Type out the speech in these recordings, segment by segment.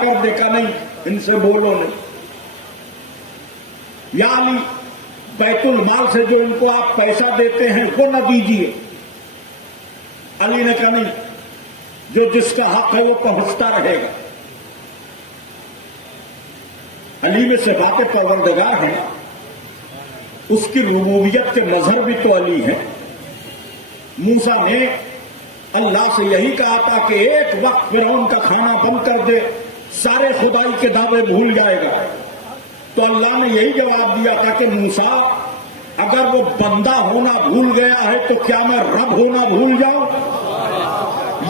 کر دیکھا نہیں ان سے بولو نہیں، یا علی بیت المال سے جو ان کو آپ پیسہ دیتے ہیں وہ نہ دیجیے۔ علی نے کہا نہیں، جو جس کا حق ہے وہ پہنچتا رہے گا۔ علی میں صفات پروردگار ہیں، اس کی ربوبیت کے مظہر بھی تو علی ہے۔ موسیٰ نے اللہ سے یہی کہا تھا کہ ایک وقت فرعون کا کھانا بند کر دے، سارے خدائی کے دعوے بھول جائے گا۔ تو اللہ نے یہی جواب دیا تھا کہ موسیٰ اگر وہ بندہ ہونا بھول گیا ہے تو کیا میں رب ہونا بھول جاؤں؟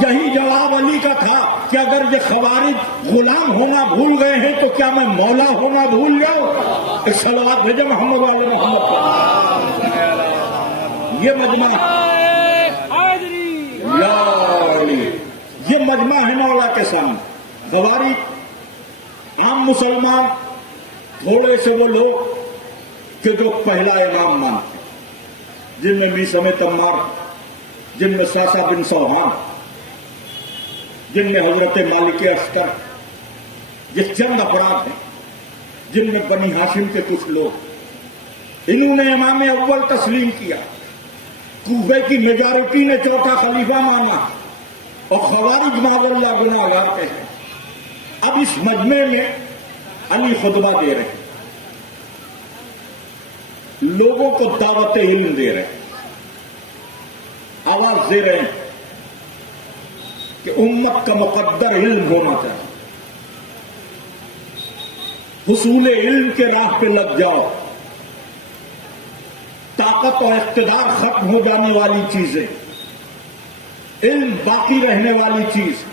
یہی جواب علی کا تھا کہ اگر یہ خوارج غلام ہونا بھول گئے ہیں تو کیا میں مولا ہونا بھول جاؤں؟ ایک صلوات بھیجے محمد والے محمد پر۔ یہ مجمع یہ مجمع ہے مولا کے سامنے۔ خوارج عام مسلمان تھوڑے سے وہ لوگ کہ جو پہلا امام مانتے، جن میں میثم تمار، جن میں ساسا بن سوہان، جن میں حضرت مالک اشتر، یہ چند افراد ہیں، جن میں بنی ہاشم کے کچھ لوگ، انہوں نے امام اول تسلیم کیا، کوفے کی میجارٹی نے چوتھا خلیفہ مانا، اور خوارج معاذ اللہ گناہگار کہتے ہیں۔ اب اس مجمع میں علی خطبہ دے رہے ہیں، لوگوں کو دعوت علم دے رہے ہیں، آواز دے رہے ہیں کہ امت کا مقدر علم ہونا چاہیے، حصول علم کے راہ پہ لگ جاؤ، طاقت اور اقتدار ختم ہو جانے والی چیزیں، علم باقی رہنے والی چیز۔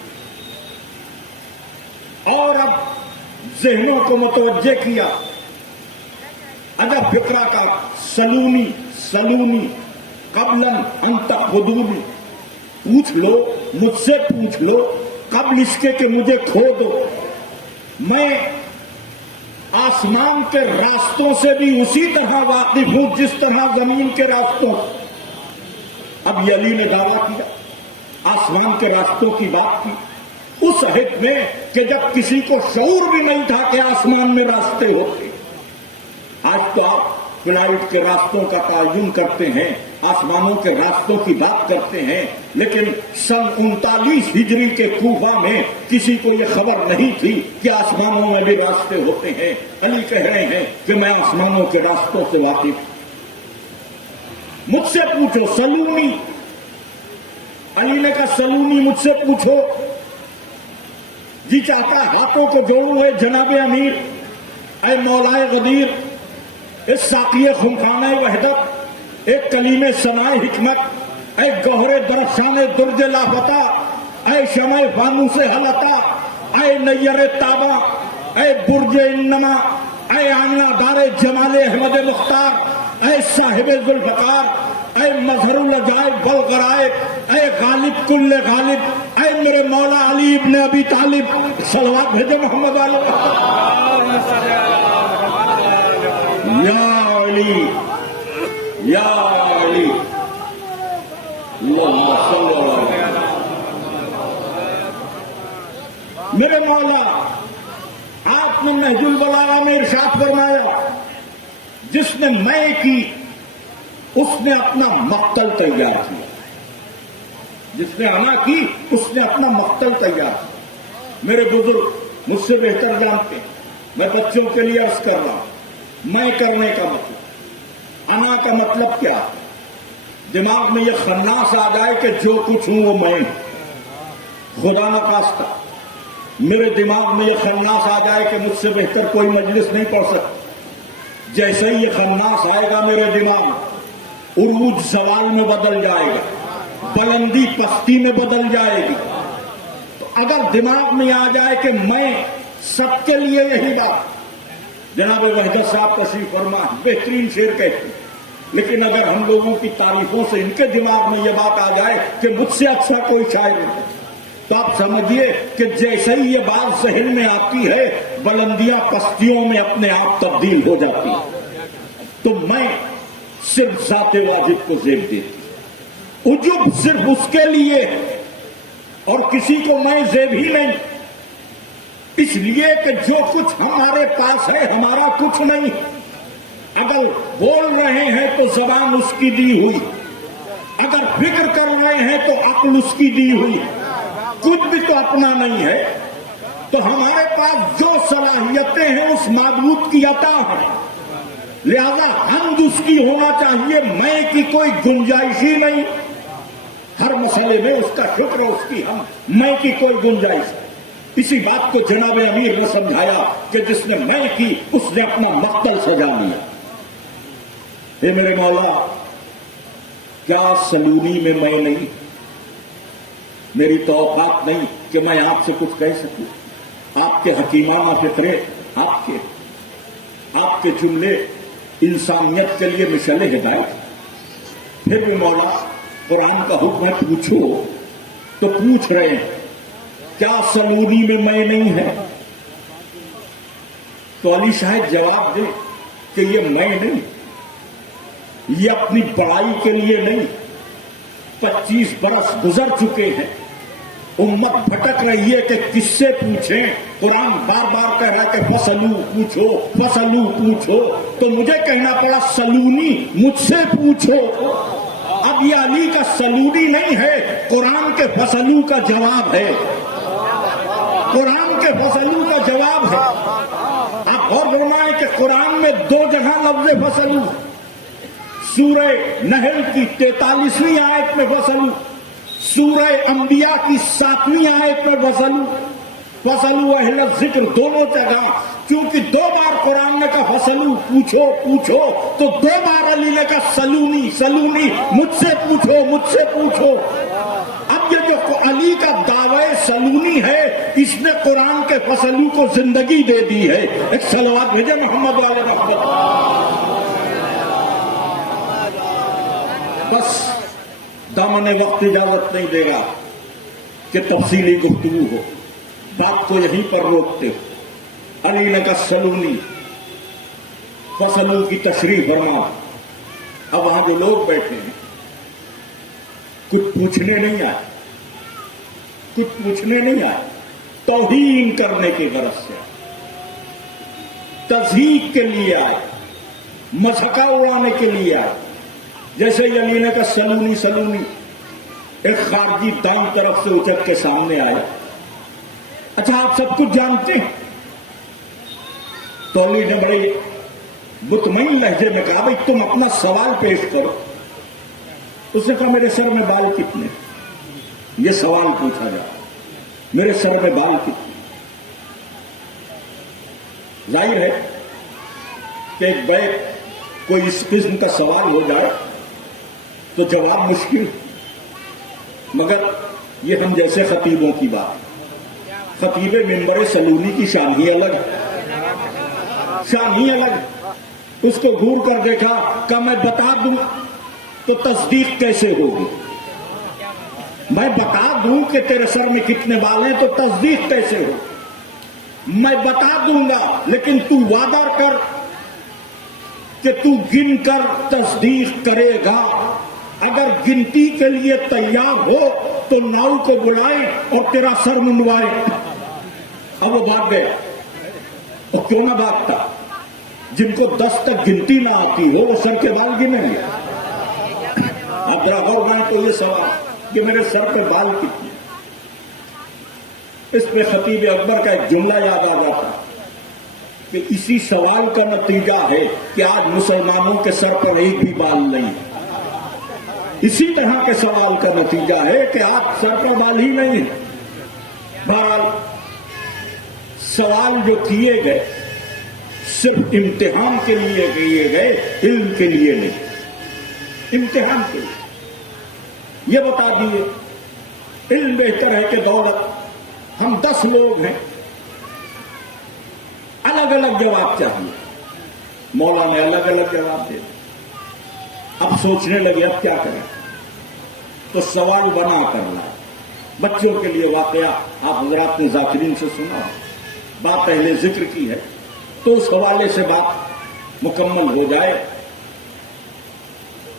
اور اب ذہنوں کو متوجہ کیا، ادب فکرہ کا سلونی قبلا ان تأخذونی، پوچھ لو مجھ سے، پوچھ لو قبل اس کے کہ مجھے کھو دو، میں آسمان کے راستوں سے بھی اسی طرح واقف ہوں جس طرح زمین کے راستوں۔ اب یہ علی نے دعویٰ کیا، آسمان کے راستوں کی بات کی اس عہد میں کہ جب کسی کو شعور بھی نہیں تھا کہ آسمان میں راستے ہوتے۔ آج تو آپ فلائٹ کے راستوں کا تعین کرتے ہیں، آسمانوں کے راستوں کی بات کرتے ہیں، لیکن سن 39 ہجری کے کوفہ میں کسی کو یہ خبر نہیں تھی کہ آسمانوں میں بھی راستے ہوتے ہیں۔ علی کہہ رہے ہیں کہ میں آسمانوں کے راستوں سے واقف ہوں، مجھ سے پوچھو سلونی۔ علی نے کہا سلونی، مجھ سے پوچھو۔ جی چاہتا ہے ہاتھوں کو جوڑوں، اے جناب امیر، اے مولائے غدیر، اے ساقی خمخانہ وحدت، اے کلیم ثنائے حکمت، اے گوہر درخشان درج لافتہ، اے شمع فانوس حلتا، اے نیر تابہ، اے برج انما، اے آئینہ دار جمال احمد مختار، اے صاحب ذوالفقار، اے مظہر العجائب والغرائب، اے غالب کل غالب، اے میرے مولا علی ابن ابی طالب، صلوات بھیجے محمد والے۔ یا علی یا علی، اللہم صلی اللہ علیہ وسلم۔ میرے مولا آپ نے نہج البلاغہ میں ارشاد فرمایا، جس نے میں کی اس نے اپنا مقتل تیار کیا، جس نے انا کی اس نے اپنا مقتل تیار کیا۔ میرے بزرگ مجھ سے بہتر جانتے ہیں، میں بچوں کے لیے عرض کر رہا ہوں، میں کرنے کا مطلب، انا کا مطلب کیا؟ دماغ میں یہ خناس آ جائے کہ جو کچھ ہوں وہ میں ہوں۔ خدا نخواستہ میرے دماغ میں یہ خناس آ جائے کہ مجھ سے بہتر کوئی مجلس نہیں پڑھ سکتا۔ جیسے ہی یہ خناس آئے گا میرے دماغ میں، عروج زوال میں بدل جائے گا، بلندی پستی میں بدل جائے گی۔ تو اگر دماغ میں آ جائے کہ میں سب کے لیے یہی بات، جناب وحدت صاحب تشریف فرما بہترین شعر کہتے ہیں، لیکن اگر ہم لوگوں کی تعریفوں سے ان کے دماغ میں یہ بات آ جائے کہ مجھ سے اچھا کوئی شاعر نہیں، تو آپ سمجھیے کہ جیسے ہی یہ بات ذہن میں آتی ہے، بلندیاں پستیوں میں اپنے آپ تبدیل ہو جاتی ہیں۔ تو میں صرف ذات واجب کو زیب دیتی، عجب صرف اس کے لیے اور کسی کو میں زیب ہی نہیں۔ اس لیے کہ جو کچھ ہمارے پاس ہے ہمارا کچھ نہیں. اگر بول رہے ہیں تو زبان اس کی دی ہوئی, اگر فکر کر رہے ہیں تو عقل اس کی دی ہوئی, کچھ بھی تو اپنا نہیں ہے. تو ہمارے پاس جو صلاحیتیں ہیں اس معبود کی عطا ہے, لہذا حمد اس کی ہونا چاہیے, میں کی کوئی گنجائش ہی نہیں. ہر مسئلے میں اس کا شکر, اس کی میں کی کوئی گنجائش. اسی بات کو جناب امیر نے سمجھایا کہ جس نے میں کی اس نے اپنا مقتل سجا لیا. اے میرے مولا, کیا سلونی میں میں نہیں, میری توقعات نہیں کہ میں آپ سے کچھ کہہ سکوں. آپ کے حکیمانہ فطرے, آپ کے جملے انسانیت کے لیے مشعل ہدایت. پھر بھی مولا قرآن کا حکم ہے پوچھو, تو پوچھ رہے ہیں کیا سلونی میں نہیں ہے. تو علی شاید جواب دے کہ یہ میں نہیں, یہ اپنی بڑائی کے لیے نہیں. 25 برس گزر چکے ہیں, امت بھٹک رہی ہے کہ کس سے پوچھیں. قرآن بار بار کہہ رہا ہے کہ فسلو پوچھو, فسلو پوچھو, تو مجھے کہنا پڑا سلونی مجھ سے پوچھو. اب یہ علی کا سلونی نہیں ہے, قرآن کے فسلو کا جواب ہے. قرآن کے فسلو کا جواب ہے. آپ غور فرمائیں کہ قرآن میں 2 جگہ لفظ فسلو, سورہ نحل کی 43ویں آیت میں فسلو, سورہ انبیاء کی 7ویں آیت میں فسلو. فسلو اہل ذکر دونوں جگہ, کیونکہ 2 بار قرآن نے کہا فسلو پوچھو پوچھو, تو 2 بار علی نے کہا سلونی سلونی مجھ سے پوچھو مجھ سے پوچھو. اب یہ جو علی کا دعوی سلونی ہے, اس نے قرآن کے فسلو کو زندگی دے دی ہے. ایک صلوات بھیجے محمد والے محمد. بس دامن وقت اجازت نہیں دے گا کہ تفصیلی گفتگو ہو, بات کو یہیں پر روکتے ہو. علی نے کہا سلونی, فسلو کی تشریح فرما. اب وہاں جو لوگ بیٹھے ہیں کچھ پوچھنے نہیں آئے, کچھ پوچھنے نہیں آئے, توہین کرنے کی غرض سے, تضحیق کے لیے آئے, مذاق اڑانے کے لیے آئے. جیسے علی نے کہا سلونی سلونی, ایک خارجی دائیں طرف سے اچک کے سامنے آئے. اچھا آپ سب کچھ جانتے ہیں؟ تو علی نے بڑے مطمئن لہجے میں کہا بھائی تم اپنا سوال پیش کرو. اس نے کہا میرے سر میں بال کتنے, یہ سوال پوچھا جا, میرے سر میں بال کتنے. ظاہر ہے کہ ایک بیک کوئی اس قسم کا سوال ہو جائے تو جواب مشکل, مگر یہ ہم جیسے خطیبوں کی بات. خطیب منبر سلونی کی شان ہی الگ ہے, شان ہی الگ. اس کو گور کر دیکھا کہ میں بتا دوں تو تصدیق کیسے ہوگی, میں بتا دوں کہ تیرے سر میں کتنے بال ہیں تو تصدیق کیسے ہو. میں بتا دوں گا لیکن تو وعدہ کر کہ تو گن کر تصدیق کرے گا. اگر گنتی کے لیے تیار ہو تو ناؤ کو بلائیں اور تیرا سر منڈوائے. اب وہ بھاگ گئے. اور کیوں نہ بھاگتا؟ جن کو 10 تک گنتی نہ آتی ہو وہ سر کے بال گنیں گے. اب ذرا غور کریں تو یہ سوال کہ میرے سر پہ بال کتنے, اس پہ خطیب اکبر کا ایک جملہ یاد آ جاتا کہ اسی سوال کا نتیجہ ہے کہ آج مسلمانوں کے سر پر ایک بھی بال نہیں. اسی طرح کے سوال کا نتیجہ ہے کہ آج سر پر بال ہی نہیں. بہرحال سوال جو کیے گئے صرف امتحان کے لیے کیے گئے, علم کے لیے نہیں. امتحان کے لیے یہ بتا دیے علم بہتر ہے کہ دولت. ہم 10 لوگ ہیں, الگ الگ جواب چاہیے. مولا نے الگ الگ جواب دے. اب سوچنے لگے اب کیا کریں, تو سوال بنا کر لائے. بچوں کے لیے واقعہ آپ حضرات نے ذاکرین سے سنا, بات اہل ذکر کی ہے تو اس حوالے سے بات مکمل ہو جائے.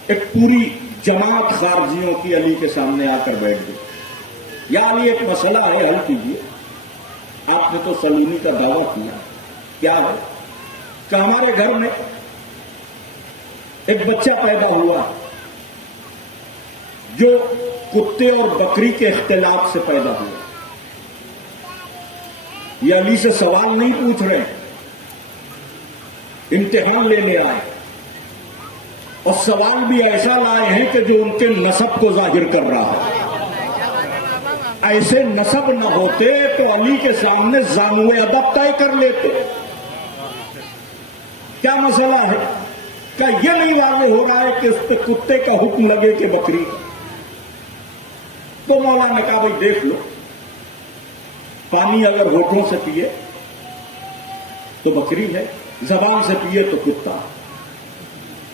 ایک پوری جماعت خارجیوں کی علی کے سامنے آ کر بیٹھ گئی. یا علی ایک مسئلہ ہے, حل کیجیے. آپ نے تو سلونی کا دعویٰ کیا، کیا ہے کہ ہمارے گھر میں ایک بچہ پیدا ہوا جو کتے اور بکری کے اختلاف سے پیدا ہوا۔ یہ علی سے سوال نہیں پوچھ رہے، امتحان لینے آئے، اور سوال بھی ایسا لائے ہیں کہ جو ان کے نسب کو ظاہر کر رہا ہے۔ ایسے نسب نہ ہوتے تو علی کے سامنے زانوے ادب طے کر لیتے۔ کیا مسئلہ ہے؟ کیا یہ نہیں واضح ہو رہا ہے کہ اس پہ کتے کا حکم لگے کہ بکری کا؟ تو مولانا نے کہا بھائی دیکھ لو، پانی اگر ہونٹوں سے پیے تو بکری ہے، زبان سے پیے تو کتا۔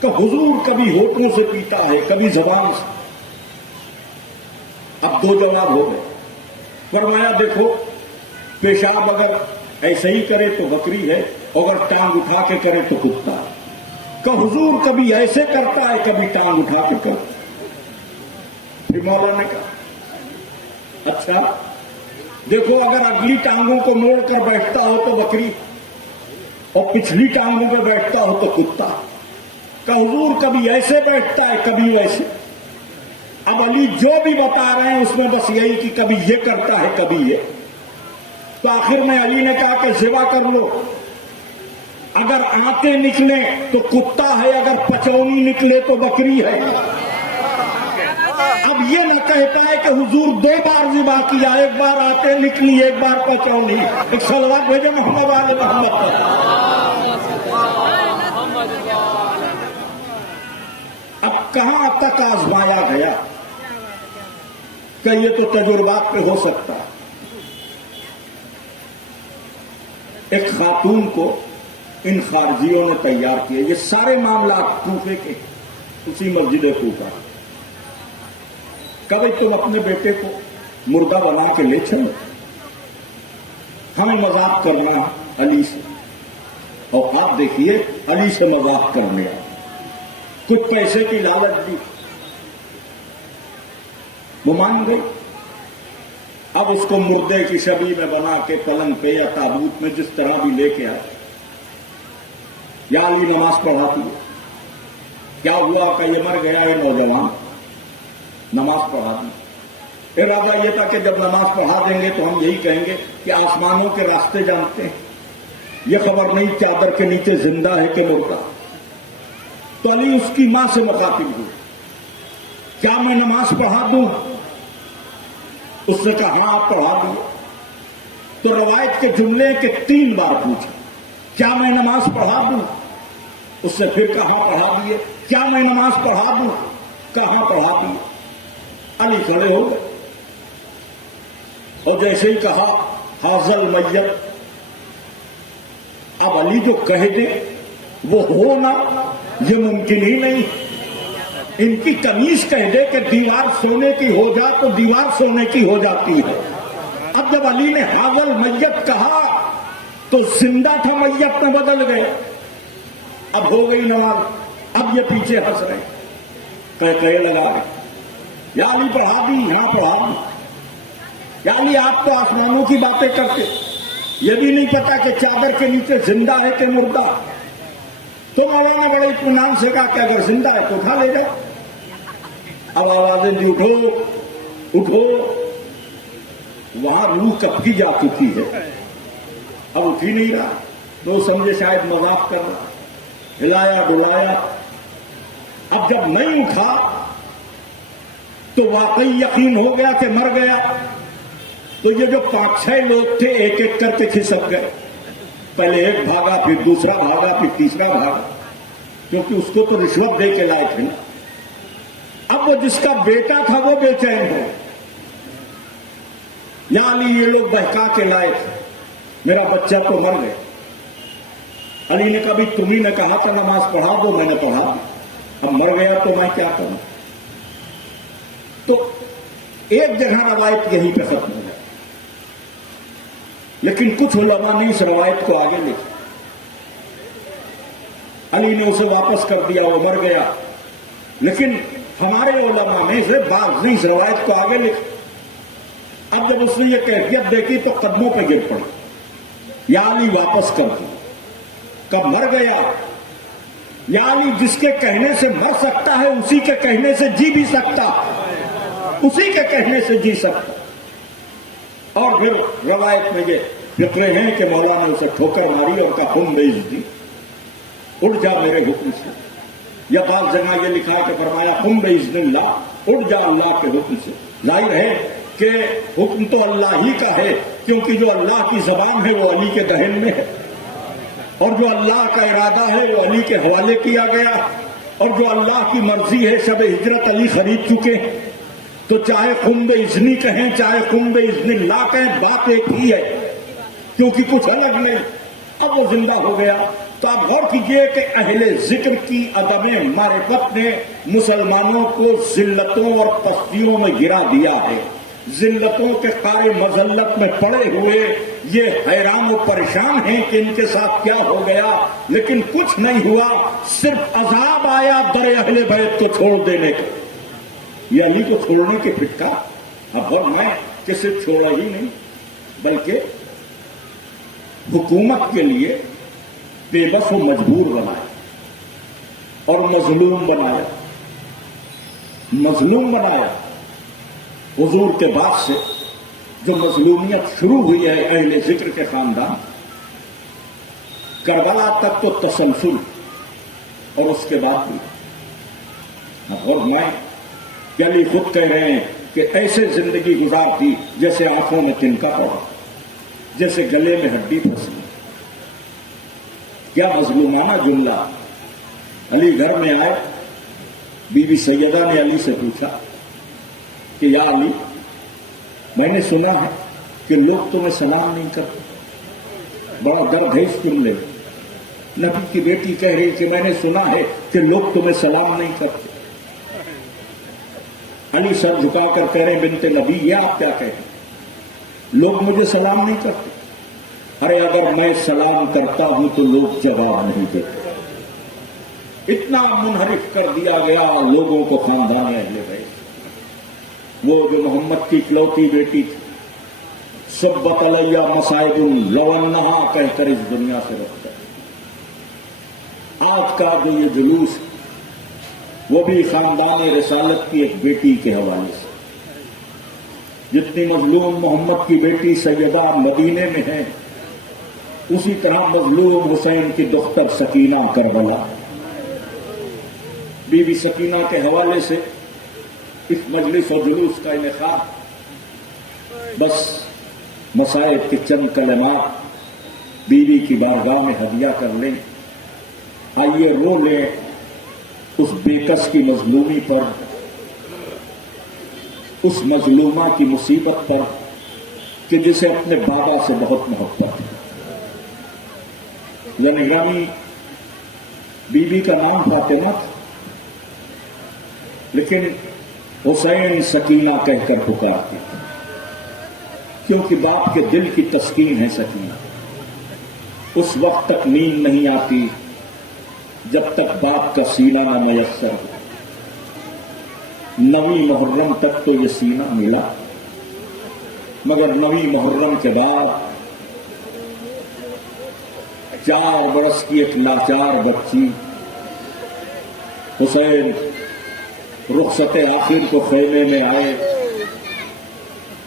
کہ حضور کبھی ہونٹوں سے پیتا ہے کبھی زبان سے۔ اب دو جواب ہو گئے۔ فرمایا دیکھو، پیشاب اگر ایسے ہی کرے تو بکری ہے، اگر ٹانگ اٹھا کے کرے تو کتا ہے۔ کہ حضور کبھی ایسے کرتا ہے کبھی ٹانگ اٹھا کے کرتا۔ پھر مولانا نے کہا اچھا دیکھو، اگر اگلی ٹانگوں کو موڑ کر بیٹھتا ہو تو بکری، اور پچھلی ٹانگوں کو بیٹھتا ہو تو کتا۔ کہ حضور کبھی ایسے بیٹھتا ہے کبھی ویسے۔ اب علی جو بھی بتا رہے ہیں اس میں بس یہی کہ کبھی یہ کرتا ہے کبھی یہ۔ تو آخر میں علی نے کہا کہ ذبح کر لو، اگر آنتے نکلے تو کتا ہے، اگر پچونی نکلے تو بکری ہے۔ اب یہ نہ کہتا ہے کہ حضور دو بار ذبح کیا، ایک بار آتے نکلی ایک بار پچونی۔ ایک صلوات بھیجو محمد والے محمد پر۔ اب کہاں تک آزمایا گیا کہ یہ تو تجربات پہ ہو سکتا ہے۔ ایک خاتون کو ان خارجیوں نے تیار کیا، یہ سارے معاملات کوفے کے اسی مسجد کوفہ۔ کبھی تم اپنے بیٹے کو مردہ بنا کے لے چلو، ہمیں مذاق کرنا علی سے، اور آپ دیکھیے علی سے مذاق کرنے آئے، کچھ پیسے کی لالچ دی، وہ مان گئی۔ اب اس کو مردے کی شبیہ میں بنا کے پلنگ پہ یا تابوت میں جس طرح بھی لے کے آئے، یا علی نماز پڑھاتی ہے۔ کیا ہوا کہ یہ مر گیا یہ نوجوان، نماز پڑھا دی۔ ارادہ یہ تھا کہ جب نماز پڑھا دیں گے تو ہم یہی کہیں گے کہ آسمانوں کے راستے جانتے ہیں، یہ خبر نہیں چادر کے نیچے زندہ ہے کہ مردہ۔ تو علی اس کی ماں سے مخاطب ہوئی، کیا میں نماز پڑھا دوں؟ اس نے کہا ہاں آپ پڑھا دوں۔ تو روایت کے جملے کے 3 بار پوچھا، کیا میں نماز پڑھا دوں؟ اس نے پھر کہاں پڑھا دیے۔ کیا میں نماز پڑھا دوں؟ کہاں پڑھا دیے۔ علی کھڑے ہو گئے، اور جیسے ہی کہا حاضل میت، اب علی جو کہہ دے وہ ہونا یہ ممکن ہی نہیں۔ ان کی تمیز کہہ دے کہ دیوار سونے کی ہو جا تو دیوار سونے کی ہو جاتی ہے۔ اب جب علی نے حاضل میت کہا تو زندہ تھا میت میں بدل گئے۔ اب ہو گئی نماز، اب یہ پیچھے ہنس رہے، کہے لگا رہے، یا علی پڑھا دی، یہاں پڑھا دی۔ یا علی آپ تو آسمانوں کی باتیں کرتے، یہ بھی نہیں پتا کہ چادر کے نیچے زندہ ہے کہ مردہ۔ تو مولانا بڑے اطمینان سے کہا کہ اگر زندہ ہے تو اٹھا لے جائے۔ اب آوازیں دی اٹھو اٹھو، وہاں روح کب کی جا چکی ہے، اب اٹھ ہی نہیں رہا۔ تو سمجھے شاید مذاق کر رہا، ہلایا ڈلایا۔ اب جب نہیں اٹھا تو واقعی یقین ہو گیا کہ مر گیا۔ تو یہ جو 5-6 لوگ تھے ایک ایک کر کے کھسک گئے، پہلے ایک بھاگا پھر دوسرا بھاگا پھر تیسرا بھاگا، کیونکہ اس کو تو رشوت دے کے لائے تھے نا۔ اب وہ جس کا بیٹا تھا وہ بے چین ہو، یا علی یہ لوگ بہکا کے لائے تھے، میرا بچہ تو مر گیا۔ علی نے کبھی تمہیں نے کہا تھا نماز پڑھا دو، میں نے پڑھا دی، اب مر گیا تو میں کیا کروں۔ تو ایک جگہ روایت یہیں پہ ختم ہو جائے، لیکن کچھ علماء نے اس روایت کو آگے لکھا۔ علی نے اسے واپس کر دیا، وہ مر گیا، لیکن ہمارے علماء میں سے بعض نے اس روایت کو آگے لکھا۔ اب جب اس نے یہ کیفیت دیکھی تو قدموں پہ گر پڑا۔ یا علی واپس کر دو. کب مر گیا؟ یا علی جس کے کہنے سے مر سکتا ہے اسی کے کہنے سے جی بھی سکتا، اسی کے کہنے سے جی سکتا. اور پھر روایت میں یہ فقرے ہیں کہ مولا نے اسے ٹھوکر ماری اور کہا تم بیچ دی، اٹھ جا میرے حکم سے. یا بعض جگہ یہ لکھا کہ فرمایا تم باذن اللہ، اٹھ جا اللہ کے حکم سے. ظاہر ہے کہ حکم تو اللہ ہی کا ہے، کیونکہ جو اللہ کی زبان ہے وہ علی کے دہن میں ہے، اور جو اللہ کا ارادہ ہے وہ علی کے حوالے کیا گیا، اور جو اللہ کی مرضی ہے شب ہجرت علی خرید چکے. تو چاہے خم باذنی کہیں چاہے خم باذن اللہ کہیں، بات ایک ہی ہے، کیونکہ کچھ الگ نہیں. اب وہ زندہ ہو گیا. تو آپ غور کیجئے کہ اہل ذکر کی عدم معرفت نے مسلمانوں کو ذلتوں اور پستیوں میں گرا دیا ہے. ذلتوں کے قار مذلت میں پڑے ہوئے یہ حیران و پریشان ہیں کہ ان کے ساتھ کیا ہو گیا، لیکن کچھ نہیں ہوا، صرف عذاب آیا در اہل بیت کو چھوڑ دینے کا. یہ علی کو چھوڑنے کی پھٹکا. اب اور میں کہ صرف چھوڑا ہی نہیں بلکہ حکومت کے لیے بے بس و مجبور بنایا اور مظلوم بنایا. مظلوم بنایا. حضور کے بعد سے جو مظلومیت شروع ہوئی ہے اہل ذکر کے خاندان، کربلا تک تو تسلسل، اور اس کے بعد بھی. اور میں علی خود کہہ رہے ہیں کہ ایسے زندگی گزار دی جیسے آنکھوں میں تنکا پڑا، جیسے گلے میں ہڈی پھنسی. کیا مظلومانہ جملہ. علی گھر میں آئے، بی بی سیدہ نے علی سے پوچھا کہ یا علی، میں نے سنا ہے کہ لوگ تمہیں سلام نہیں کرتے، بڑا درد ہے اس جملے میں. نبی کی بیٹی کہہ رہی کہ میں نے سنا ہے کہ لوگ تمہیں سلام نہیں کرتے. علی سر جھکا کر کہہ رہے بنت نبی، یہ آپ کیا کہتے ہیں؟ لوگ مجھے سلام نہیں کرتے. ارے اگر میں سلام کرتا ہوں تو لوگ جواب نہیں دیتے. اتنا منحرف کر دیا گیا لوگوں کو خاندان اہل بیت. وہ جو محمد کی اکلوتی بیٹی تھی، سبت علیہ مصائب لو انہا کہہ کر اس دنیا سے رخ کر. آج کا جو یہ جلوس وہ بھی خاندان رسالت کی ایک بیٹی کے حوالے سے. جتنی مظلوم محمد کی بیٹی سیدہ مدینے میں ہے، اسی طرح مظلوم حسین کی دختر سکینہ کربلا. بی بی سکینہ کے حوالے سے اس مجلس و جلوس کا انعقاد بس مصائب کے چند کلمات بیوی کی بارگاہ میں ہدیہ کر لیں. آئیے رو لیں اس بیکس کی مظلومی پر، اس مظلومہ کی مصیبت پر کہ جسے اپنے بابا سے بہت محبت ہے. یا نگرانی بی بی کا نام فاطمہ تھا، لیکن حسین سکینہ کہہ کر پکارتی تھی، کیونکہ باپ کے دل کی تسکین ہے سکینہ. اس وقت تک نیند نہیں آتی جب تک باپ کا سینہ نہ میسر ہو. 9 محرم تک تو یہ سینہ ملا، مگر 9 محرم کے بعد 4 برس کی ایک لاچار بچی حسین رخصت آخر کو خیمے میں آئے،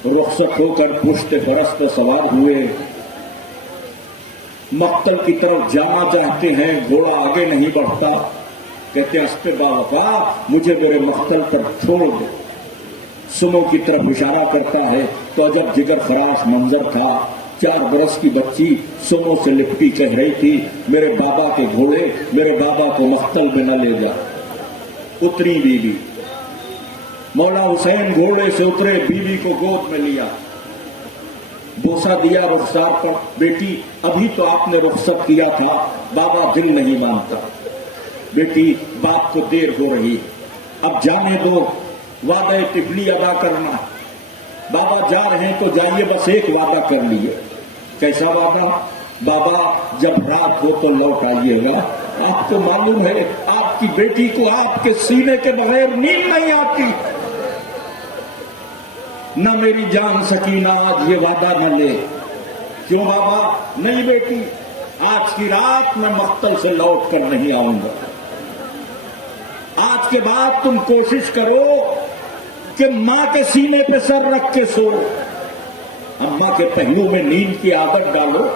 رخصت ہو کر پشت فرس پر سوار ہوئے، مقتل کی طرف جانا چاہتے ہیں، گھوڑا آگے نہیں بڑھتا، کہتے ہیں اسپے باوفا مجھے میرے مقتل پر چھوڑ دو. سمو کی طرف اشارہ کرتا ہے تو عجب جگر خراش منظر تھا. 4 برس کی بچی سمو سے لپٹی کہہ رہی تھی میرے بابا کے گھوڑے میرے بابا کو مقتل میں نہ لے جا. اتری بیوی، مولا حسین گھوڑے سے اترے، بیوی کو گود میں لیا، بوسا دیا رخسار پر. بیٹی ابھی تو آپ نے رخصت کیا تھا، بابا دل نہیں مانتا. بیٹی باپ کو دیر ہو رہی، اب جانے دو، وعدہ طفلی ادا کرنا. بابا جا رہے ہیں تو جائیے، بس ایک وعدہ کر لیے. کیسا وعدہ؟ بابا جب رات ہو تو لوٹ آئیے گا. آپ کو معلوم ہے آپ کی بیٹی کو آپ کے سینے کے بغیر نیند نہیں آتی. نہ میری جان سکینہ آج یہ وعدہ نہ لے کیوں بابا؟ نہیں بیٹی، آج کی رات میں مقتل سے لوٹ کر نہیں آؤں گا، آج کے بعد تم کوشش کرو کہ ماں کے سینے پہ سر رکھ کے سو، اماں کے پہلو میں نیند کی عادت ڈالو۔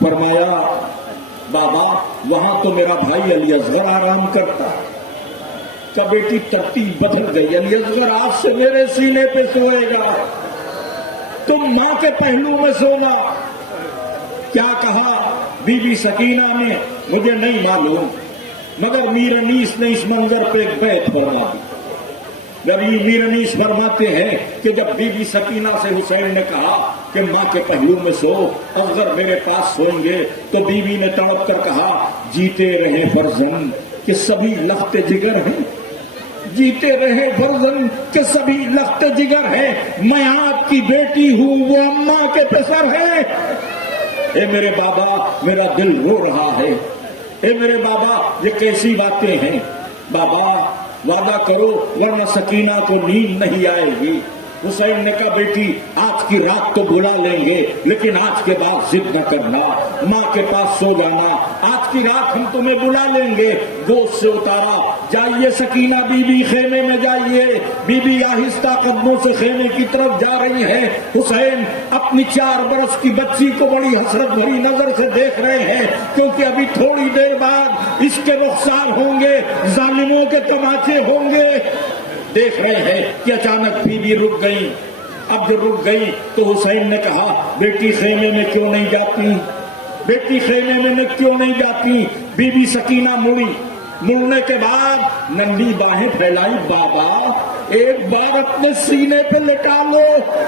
فرمایا بابا وہاں تو میرا بھائی علی اصغر آرام کرتا ہے۔ کیا بیٹی ترتیب بدل گئی، علی اصغر آج سے میرے سینے پہ سوئے گا، تم ماں کے پہلو میں سونا۔ کیا کہا بی بی سکینہ نے مجھے نہیں معلوم، مگر میر انیس نے اس منظر پہ ایک بیت فرما دی۔ نبی میر انیس فرماتے ہیں کہ جب بی بی سکینہ سے حسین نے کہا کہ ماں کے پہلو میں سو، اصغر میرے پاس سوئیں گے، تو بی بی نے تڑپ کر کہا جیتے رہے فرزند کہ سبھی لخت جگر ہیں، جیتے رہے فرزند کہ سبھی لخت جگر ہیں، میں آپ کی بیٹی ہوں، وہ اماں کے پسر ہے۔ اے میرے بابا میرا دل رو رہا ہے، اے میرے بابا یہ کیسی باتیں ہیں؟ بابا وعدہ کرو ورنہ سکینہ کو نیند نہیں آئے گی۔ حسین نے کہا بیٹی آج کی رات تو بلا لیں گے، لیکن آج کے بعد ضد نہ کرنا، ماں کے پاس سو جانا، آج کی رات ہم تمہیں بلا لیں گے۔ گوشت سے اتارا، جائیے سکینہ بی بی خیمے میں جائیے۔ بی بی آہستہ قدموں سے خیمے کی طرف جا رہی ہے۔ حسین اپنی 4 برس کی بچی کو بڑی حسرت بھری نظر سے دیکھ رہے ہیں، کیونکہ ابھی تھوڑی دیر بعد اس کے رخسار ہوں گے، ظالموں کے تماچے ہوں گے۔ دیکھ رہے ہیں کہ اچانک بی بی رک گئی۔ اب جو رک گئی تو حسین نے کہا بیٹی خیمے میں کیوں نہیں جاتی، بیٹی خیمے میں کیوں نہیں جاتی؟ بی بی سکینہ مڑی، مڑنے کے بعد ننھی باہیں پھیلائی، بابا ایک بار اپنے سینے پہ لٹا لو۔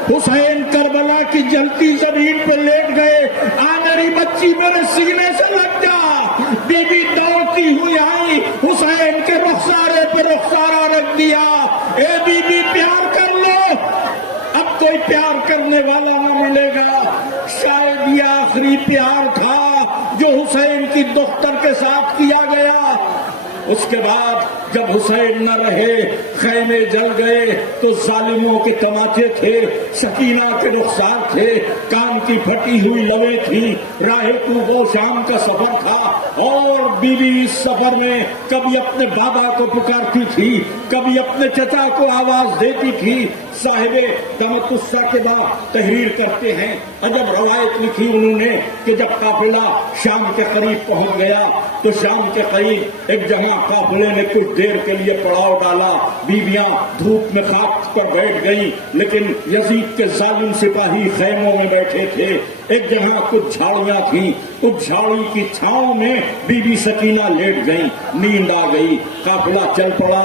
حسین کربلا کی جلتی زمین پہ لیٹ گئے، آ میری بچی میرے سینے سے لگ جا۔ بی بی دوڑتی ہوئی آئی، حسین کے رخسارے پہ رخسارہ رکھ دیا۔ اے بی بی پیار کر لو، اب کوئی پیار کرنے والا نہ ملے گا۔ شاید یہ آخری پیار تھا جو حسین کی دختر کے ساتھ کیا گیا۔ اس کے بعد جب حسین نہ رہے، خیمے جل گئے، تو ظالموں کے تماچے تھے، سکینہ کے رخسار تھے، کان کی پھٹی ہوئی لویں تھی، راہ طوب و شام کا سفر تھا، اور بی بی اس سفر میں کبھی اپنے بابا کو پکارتی تھی، کبھی اپنے چچا کو آواز دیتی تھی۔ صاحب دمت الساقبہ تحریر کرتے ہیں، عجب روایت لکھی انہوں نے کہ جب قافلہ شام کے قریب پہنچ گیا تو شام کے قریب ایک جگہ قافلے نے کچھ دیر کے لیے پڑاؤ ڈالا، بیویاں دھوپ میں خاک پر بیٹھ گئیں، لیکن یزید کے ظالم سپاہی خیموں میں بیٹھے تھے۔ ایک جگہ کچھ جھاڑیاں تھیں، اس جھاڑی کی چھاؤں میں بی بی سکینہ لیٹ گئیں، نیند آ گئی، قافلہ چل پڑا،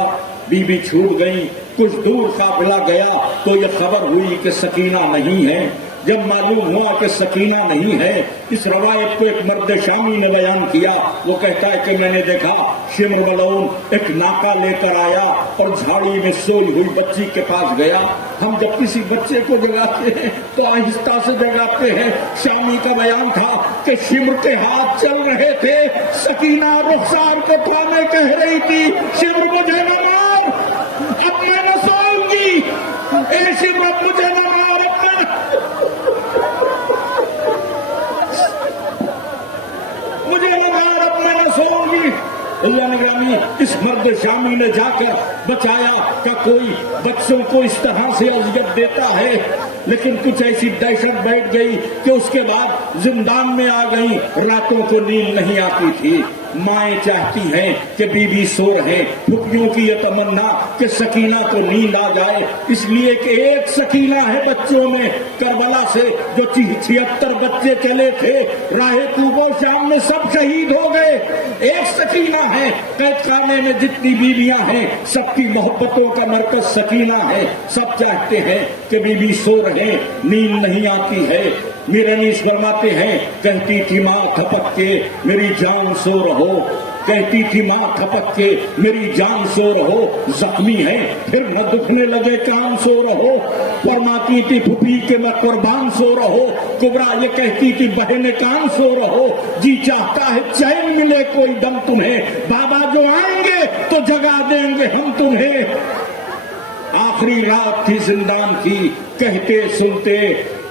بی بی چھوٹ گئی۔ کچھ دور قافلہ گیا تو یہ خبر ہوئی کہ سکینہ نہیں ہے۔ جب معلوم ہوا کہ سکینہ نہیں ہے، اس روایت کو ایک مرد شامی نے بیان کیا۔ وہ کہتا ہے کہ میں نے دیکھا شمر ملعون ایک ناکا لے کر آیا اور جھاڑی میں سوئی ہوئی بچی کے پاس گیا۔ ہم جب کسی بچے کو جگاتے ہیں تو آہستہ سے جگاتے ہیں۔ شامی کا بیان تھا کہ شمر کے ہاتھ چل رہے تھے، سکینہ رخسار کو تھامے کہہ رہی تھی شمر مجھے نہ مار، اب میں نہ سوؤں گی، اے شمر اب مجھے نہ مار، اب میں نہ سوؤں گی۔ اللہ نگرامی، اس مرد شامی نے جا کر بچایا کہ کوئی بچوں کو اس طرح سے اذیت دیتا ہے، لیکن کچھ ایسی دہشت بیٹھ گئی کہ اس کے بعد زندان میں آ گئی، راتوں کو نیند نہیں آتی تھی۔ مائیں چاہتی ہیں کہ بی بی سو رہے، پھپھیوں کی یہ تمنا کہ سکینہ کو نیند آ جائے، اس لیے کہ ایک سکینہ ہے بچوں میں، کربلا سے جو 76 بچے چلے تھے، راہ طوب و شام میں سب شہید ہو گئے، ایک سکینہ ہے۔ قید خانے میں جتنی بیویاں ہیں سب کی محبتوں کا مرکز سکینہ ہے، سب چاہتے ہیں کہ بی بی سو رہے، نیند نہیں آتی ہے۔ میر انیس فرماتے ہیں کہتی تھی ماں تھپک کے میری جان سو رہو، کہتی تھی ماں تھپک کے میری جان سو رہو، زخمی ہے پھر نہ دکھنے لگے کان سو رہو، فرماتی تھی پھپھی کے میں قربان سو رہو، کبرا یہ کہتی تھی بہن کان سو رہو، جی چاہتا ہے چین ملے کوئی دم تمہیں، بابا جو آئیں گے تو جگا دیں گے ہم تمہیں۔ آخری رات تھی زندان کی، کہتے سنتے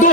2